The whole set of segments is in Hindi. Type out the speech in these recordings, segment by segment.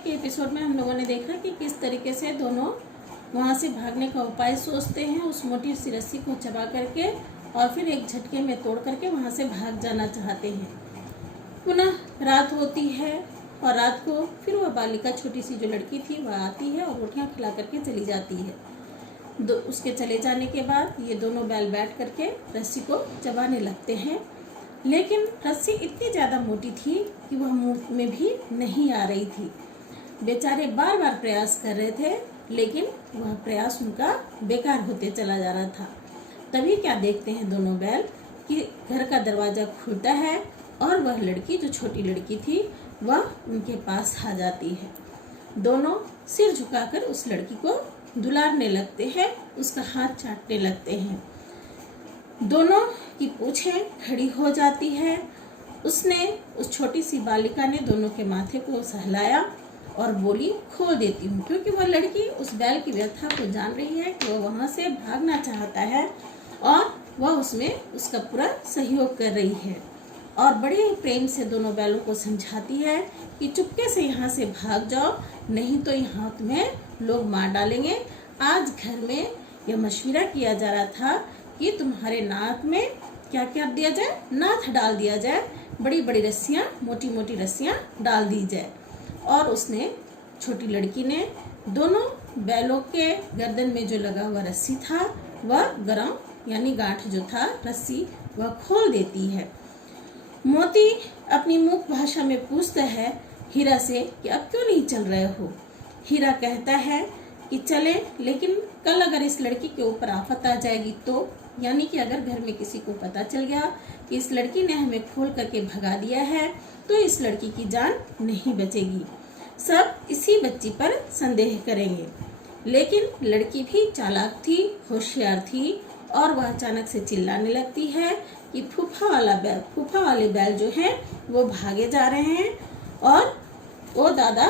के एपिसोड में हम लोगों ने देखा कि किस तरीके से दोनों वहाँ से भागने का उपाय सोचते हैं, उस मोटी सी रस्सी को चबा करके और फिर एक झटके में तोड़ करके वहाँ से भाग जाना चाहते हैं। पुनः रात होती है और रात को फिर वह बालिका, छोटी सी जो लड़की थी, वह आती है और रोटियां खिला करके चली जाती है। उसके चले जाने के बाद ये दोनों बैल बैठ करके रस्सी को चबाने लगते हैं, लेकिन रस्सी इतनी ज़्यादा मोटी थी कि वह मुंह में भी नहीं आ रही थी। बेचारे बार बार प्रयास कर रहे थे, लेकिन वह प्रयास उनका बेकार होते चला जा रहा था। तभी क्या देखते हैं दोनों बैल कि घर का दरवाज़ा खुलता है और वह लड़की, जो छोटी लड़की थी, वह उनके पास आ जाती है। दोनों सिर झुकाकर उस लड़की को दुलारने लगते हैं, उसका हाथ चाटने लगते हैं। दोनों की पूंछें खड़ी हो जाती है। उस छोटी सी बालिका ने दोनों के माथे को सहलाया और बोली, खोल देती हूँ, क्योंकि वह लड़की उस बैल की व्यथा को जान रही है कि वह वहाँ से भागना चाहता है और वह उसमें उसका पूरा सहयोग कर रही है। और बड़े ही प्रेम से दोनों बैलों को समझाती है कि चुपके से यहाँ से भाग जाओ, नहीं तो यहाँ तुम्हें लोग मार डालेंगे। आज घर में यह मशवरा किया जा रहा था कि तुम्हारे नाक में क्या क्या दिया जाए, नाथ डाल दिया जाए, बड़ी बड़ी रस्सियाँ, मोटी मोटी रस्सियाँ डाल दी जाए। और उसने, छोटी लड़की ने, दोनों बैलों के गर्दन में जो लगा हुआ रस्सी था, वह गरम यानी गांठ जो था रस्सी, वह खोल देती है। मोती अपनी मुख भाषा में पूछता है हीरा से कि अब क्यों नहीं चल रहे हो। हीरा कहता है कि चले, लेकिन कल अगर इस लड़की के ऊपर आफत आ जाएगी तो, यानी कि अगर घर में किसी को पता चल गया कि इस लड़की ने हमें खोल करके भगा दिया है, तो इस लड़की की जान नहीं बचेगी। सब इसी बच्ची पर संदेह करेंगे। लेकिन लड़की भी चालाक थी, होशियार थी, और वह अचानक से चिल्लाने लगती है कि फूफा वाले बैल जो हैं वो भागे जा रहे हैं, और ओ दादा,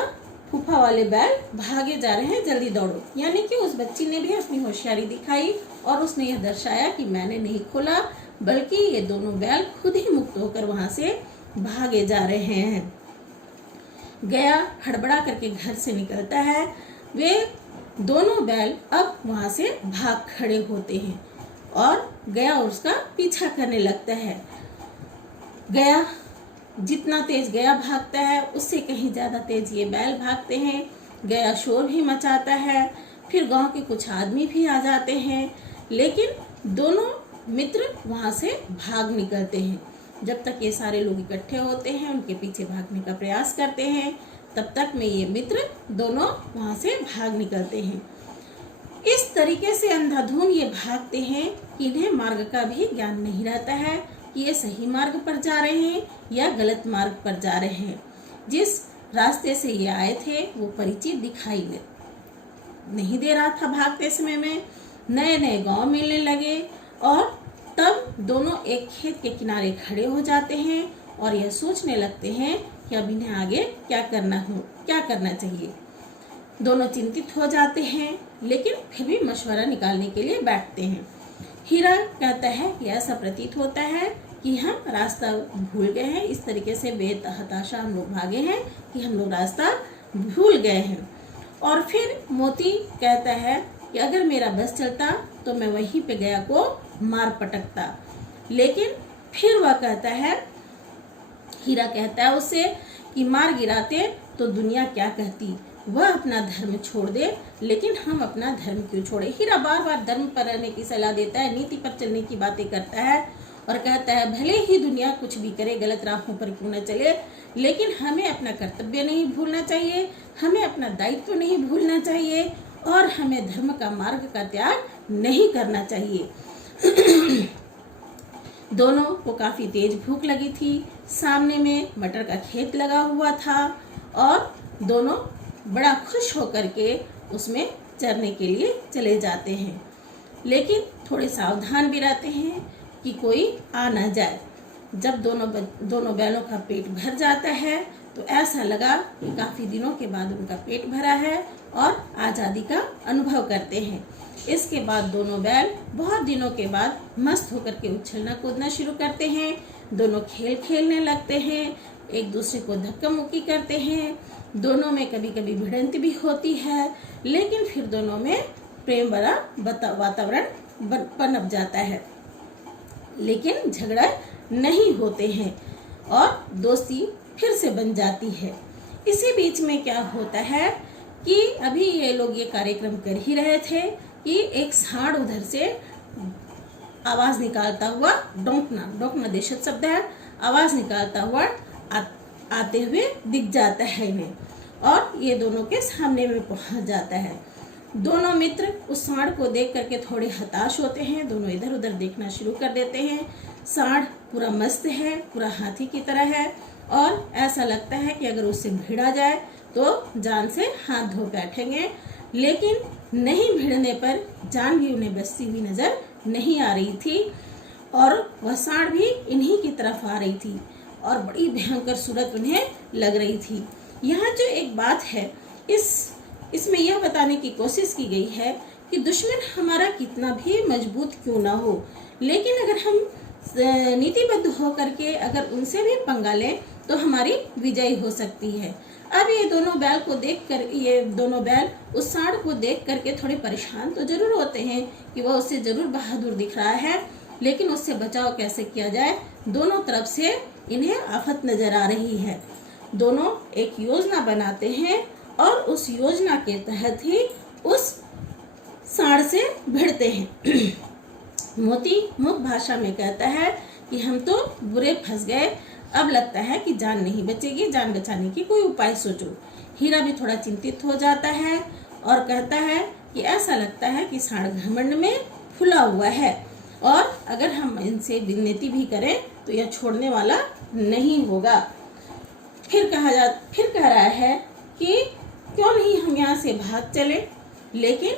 फूफा वाले बैल भागे जा रहे हैं, जल्दी दौड़ो। यानी कि उस बच्ची ने भी अपनी होशियारी दिखाई और उसने यह दर्शाया कि मैंने नहीं खोला, बल्कि ये दोनों बैल खुद ही मुक्त होकर वहां से भागे जा रहे हैं। गया हड़बड़ा करके घर से निकलता है। वे दोनों बैल अब वहां से भाग खड़े होते हैं और गया उसका पीछा करने लगता है। गया, जितना तेज गया भागता है, उससे कहीं ज्यादा तेज ये बैल भागते हैं। गया शोर भी मचाता है, फिर गांव के कुछ आदमी भी आ जाते हैं, लेकिन दोनों मित्र वहां से भाग निकलते हैं। जब तक ये सारे लोग इकट्ठे होते हैं, उनके पीछे भागने का प्रयास करते हैं, तब तक में ये मित्र दोनों वहां से भाग निकलते हैं। इस तरीके से अंधाधुंध ये भागते हैं कि इन्हें मार्ग का भी ज्ञान नहीं रहता है कि ये सही मार्ग पर जा रहे हैं या गलत मार्ग पर जा रहे हैं। जिस रास्ते से ये आए थे वो परिचित दिखाई नहीं दे रहा था। भागते समय में नए नए गांव मिलने लगे और तब दोनों एक खेत के किनारे खड़े हो जाते हैं और यह सोचने लगते हैं कि अब इन्हें आगे क्या करना चाहिए। दोनों चिंतित हो जाते हैं, लेकिन फिर भी मशवरा निकालने के लिए बैठते हैं। हीरा कहता है कि ऐसा प्रतीत होता है कि हम रास्ता भूल गए हैं। इस तरीके से बेहताशा हम लोग भागे हैं कि हम लोग रास्ता भूल गए हैं। और फिर मोती कहता है कि अगर मेरा बस चलता तो मैं वहीं पे गया को मार पटकता। लेकिन फिर वह कहता है, हीरा कहता है उससे कि मार गिराते तो दुनिया क्या कहती, वह अपना धर्म छोड़ दे, लेकिन हम अपना धर्म क्यों छोड़े। हीरा बार बार धर्म पर रहने की सलाह देता है, नीति पर चलने की बातें करता है और कहता है भले ही दुनिया कुछ भी करे, गलत राहों पर क्यों न चले, लेकिन हमें अपना कर्तव्य नहीं भूलना चाहिए, हमें अपना दायित्व नहीं भूलना चाहिए और हमें धर्म का मार्ग का त्याग नहीं करना चाहिए। दोनों को काफी तेज भूख लगी थी। सामने में मटर का खेत लगा हुआ था और दोनों बड़ा खुश होकर के उसमें चरने के लिए चले जाते हैं, लेकिन थोड़े सावधान भी रहते हैं कि कोई आ ना जाए। जब दोनों बैलों का पेट भर जाता है तो ऐसा लगा कि काफी दिनों के बाद उनका पेट भरा है और आजादी का अनुभव करते हैं। इसके बाद दोनों बैल बहुत दिनों के बाद मस्त होकर के उछलना कूदना शुरू करते हैं। दोनों खेल खेलने लगते हैं, एक दूसरे को धक्का मुक्की करते हैं, दोनों में कभी कभी भिड़ंत भी होती है, लेकिन फिर दोनों में प्रेम भरा वातावरण पनप जाता है, लेकिन झगड़ा नहीं होते हैं और दोस्ती फिर से बन जाती है। इसी बीच में क्या होता है कि अभी ये लोग ये कार्यक्रम कर ही रहे थे कि एक सांड उधर से आवाज निकालता हुआ, डोंकना देशज शब्द है, आवाज निकालता हुआ आते हुए दिख जाता है इन्हें और ये दोनों के सामने में पहुंच जाता है। दोनों मित्र उस सांड को देख करके थोड़े हताश होते हैं, दोनों इधर उधर देखना शुरू कर देते हैं। सांड पूरा मस्त है, पूरा हाथी की तरह है और ऐसा लगता है कि अगर उससे भिड़ा जाए तो जान से हाथ धो बैठेंगे, लेकिन नहीं भिड़ने पर जान भी उन्हें बचती हुई नजर नहीं आ रही थी और वह सांड भी इन्हीं की तरफ आ रही थी और बड़ी भयंकर सूरत उन्हें लग रही थी। यहाँ जो एक बात है, इसमें यह बताने की कोशिश की गई है कि दुश्मन हमारा कितना भी मजबूत क्यों ना हो, लेकिन अगर हम नीतिबद्ध होकर के अगर उनसे भी पंगा लें तो हमारी विजय हो सकती है। अब ये दोनों बैल उस सांड को देख करके थोड़े परेशान तो जरूर होते हैं कि वह उससे जरूर बहादुर दिख रहा है, लेकिन उससे बचाव कैसे किया जाए, दोनों तरफ से इन्हें आफत नजर आ रही है। दोनों एक योजना बनाते हैं और उस योजना के तहत ही उस सांड से भिड़ते हैं। मोती मुख भाषा में कहता है कि हम तो बुरे फंस गए, अब लगता है कि जान नहीं बचेगी, जान बचाने की कोई उपाय सोचो। हीरा भी थोड़ा चिंतित हो जाता है और कहता है कि ऐसा लगता है कि सांड घमंड में फुला हुआ है और अगर हम इनसे विनती भी करें तो यह छोड़ने वाला नहीं होगा। फिर कह रहा है कि क्यों नहीं हम यहाँ से भाग चले, लेकिन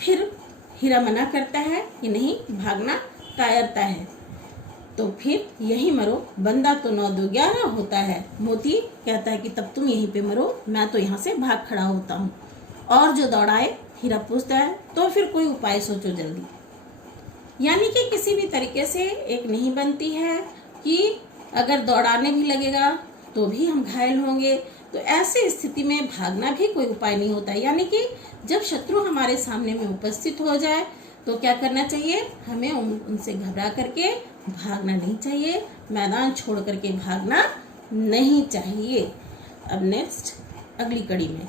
फिर हीरा मना करता है कि नहीं, भागना कायरता है, तो फिर यही मरो, बंदा तो 9 2 11 होता है। मोती कहता है कि तब तुम यहीं पे मरो, मैं तो यहाँ से भाग खड़ा होता हूँ। और जो दौड़ाए, हीरा पूछता है तो फिर कोई उपाय सोचो जल्दी। यानी कि किसी भी तरीके से एक नहीं बनती है कि अगर दौड़ाने भी लगेगा तो भी हम घायल होंगे, तो ऐसे स्थिति में भागना भी कोई उपाय नहीं होता। यानी कि जब शत्रु हमारे सामने में उपस्थित हो जाए तो क्या करना चाहिए, हमें उनसे घबरा करके भागना नहीं चाहिए, मैदान छोड़ करके भागना नहीं चाहिए। अब नेक्स्ट अगली कड़ी में